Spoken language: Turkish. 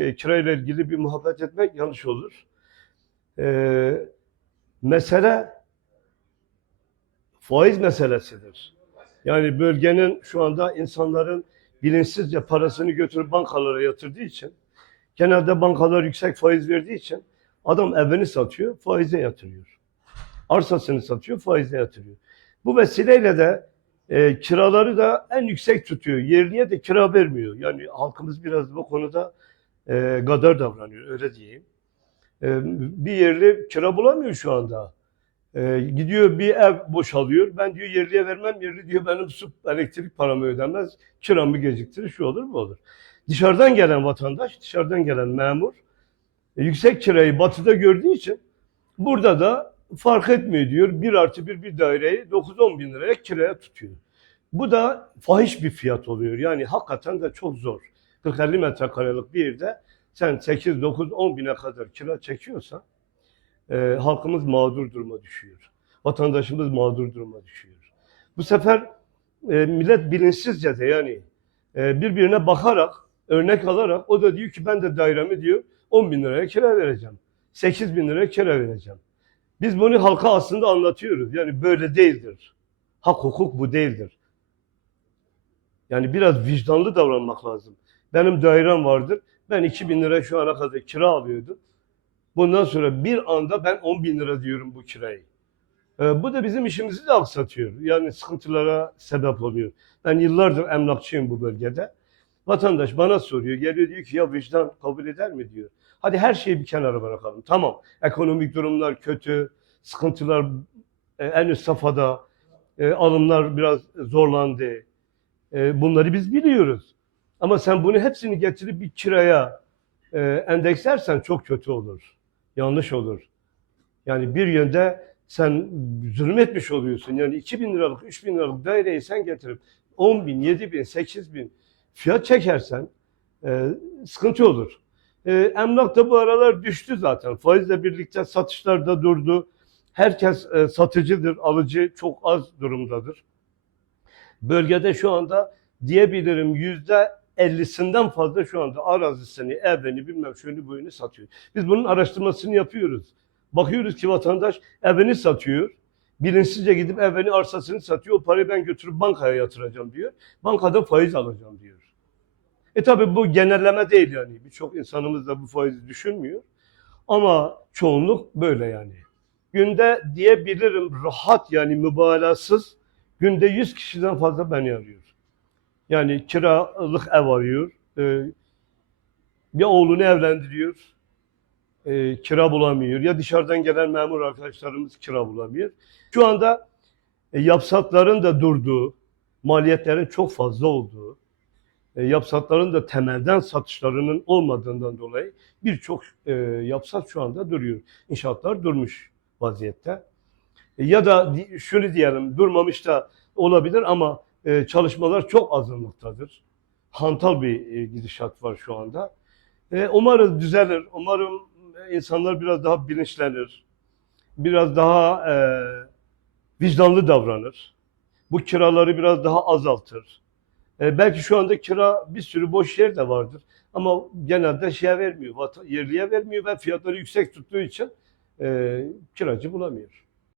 E, kirayla ilgili bir muhabbet etmek yanlış olur. E, mesele faiz meselesidir. Yani bölgenin şu anda insanların bilinçsizce parasını götürüp bankalara yatırdığı için, genelde bankalar yüksek faiz verdiği için adam evini satıyor, faize yatırıyor. Arsasını satıyor, faize yatırıyor. Bu vesileyle de e, kiraları da en yüksek tutuyor. Yerliye de kira vermiyor. Yani halkımız biraz bu konuda e, gadar davranıyor, öyle diyeyim. E, bir yerli kira bulamıyor şu anda. E, gidiyor bir ev boşalıyor. Ben diyor yerliye vermem. Yerli diyor benim su, elektrik paramı ödemez. Kiramı geciktirir. Şu olur bu olur. Dışarıdan gelen vatandaş, dışarıdan gelen memur e, yüksek kirayı batıda gördüğü için burada da fark etmiyor diyor. Bir artı bir bir daireyi 9-10 bin liraya kiraya tutuyor. Bu da fahiş bir fiyat oluyor. Yani hakikaten de çok zor. 40-50 metrekarelik bir yerde sen 8, 9, 10 bine kadar kira çekiyorsan e, halkımız mağdur duruma düşüyor. Vatandaşımız mağdur duruma düşüyor. Bu sefer e, millet bilinçsizce de yani e, birbirine bakarak, örnek alarak o da diyor ki ben de dairemi diyor 10 bin liraya kira vereceğim. 8 bin liraya kira vereceğim. Biz bunu halka aslında anlatıyoruz. Yani böyle değildir. Hak hukuk bu değildir. Yani biraz vicdanlı davranmak lazım. Benim dairem vardır. Ben 2000 lira şu ana kadar kira alıyordum. Bundan sonra bir anda ben 10 bin lira diyorum bu kirayı. Ee, bu da bizim işimizi de aksatıyor. Yani sıkıntılara sebep oluyor. Ben yıllardır emlakçıyım bu bölgede. Vatandaş bana soruyor. Geliyor diyor ki ya vicdan kabul eder mi diyor. Hadi her şeyi bir kenara bırakalım. Tamam. Ekonomik durumlar kötü. Sıkıntılar e, en üst safhada. E, alımlar biraz zorlandı. E, bunları biz biliyoruz. Ama sen bunu hepsini getirip bir kiraya e, endekslersen çok kötü olur. Yanlış olur. Yani bir yönde sen zulüm etmiş oluyorsun. Yani 2000 liralık, 3000 liralık daireyi sen getirip 10 bin, 7 bin, 8 bin fiyat çekersen e, sıkıntı olur. E, emlak da bu aralar düştü zaten. Faizle birlikte satışlar da durdu. Herkes e, satıcıdır, alıcı çok az durumdadır. Bölgede şu anda diyebilirim yüzde 50'sinden fazla şu anda arazisini, evini bilmem şunu buyunu satıyor. Biz bunun araştırmasını yapıyoruz. Bakıyoruz ki vatandaş evini satıyor. Bilinçsizce gidip evini arsasını satıyor. O parayı ben götürüp bankaya yatıracağım diyor. Bankada faiz alacağım diyor. E tabi bu genelleme değil yani. Birçok insanımız da bu faizi düşünmüyor. Ama çoğunluk böyle yani. Günde diyebilirim rahat yani mübalağasız günde 100 kişiden fazla beni arıyor. Yani kiralık ev arıyor. Ee, ya oğlunu evlendiriyor. e, kira bulamıyor. Ya dışarıdan gelen memur arkadaşlarımız kira bulamıyor. Şu anda e, yapsatların da durduğu, maliyetlerin çok fazla olduğu, e, yapsatların da temelden satışlarının olmadığından dolayı birçok e, yapsat şu anda duruyor. İnşaatlar durmuş vaziyette. E, ya da şunu diyelim durmamış da olabilir ama e, çalışmalar çok azınlıktadır. Hantal bir e, gidişat var şu anda. E, umarız düzelir. Umarım insanlar biraz daha bilinçlenir. Biraz daha e, vicdanlı davranır. Bu kiraları biraz daha azaltır. E, belki şu anda kira bir sürü boş yer de vardır. Ama genelde şeye vermiyor, yerliye vermiyor ve fiyatları yüksek tuttuğu için e, kiracı bulamıyor.